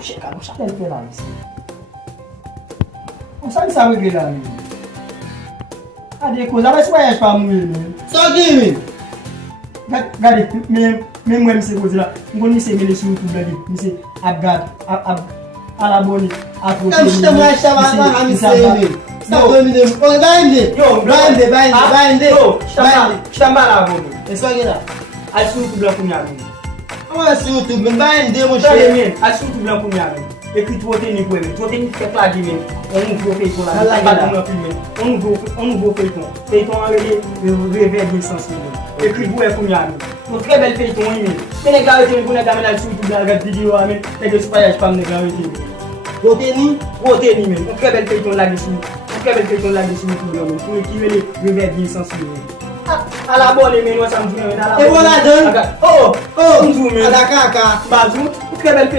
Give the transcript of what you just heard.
Cheka, nou chatel pe la misi. On sa li sa regle la mi. Ade ko, la mesi voyage pa mouye men. So ki mi? Gade, men mwen mse kozi la, mwen mse mele sou YouTube la di, mse ap gade, ap alaboni, ap rote. Kam chite mwen chava a mse mi. Stop doing them. Oh, bande. Yo, bande. Yo, chita mba la voni. It's fucking up. Al sou YouTube la koumya voni. Comment sur YouTube? Mais bande mon Chale cher. men, al sou YouTube la koumya voni. Ekri trote ni kwe men, trote ni fè plagi men. On nouveau feuilleton la, on nouveau feuilleton. Feuilleton en réveil de sens men. Ekri vou koumya men. Un très bel feuilleton men. Se nèg la rete men, pou nèg la sur YouTube la regarde vidéo men, nèg de voyage pa nèg la rete men. Rote ni? Rote ni men, un très bel feuilleton la dessus. Un très bel feuilleton la dessus tout le monde. Pour écrire les réveils de sens men. À la bonne men, on s'en dit men. Et voilà donc. Oh, Oh, on joue men. à la caca. Bazou, très bel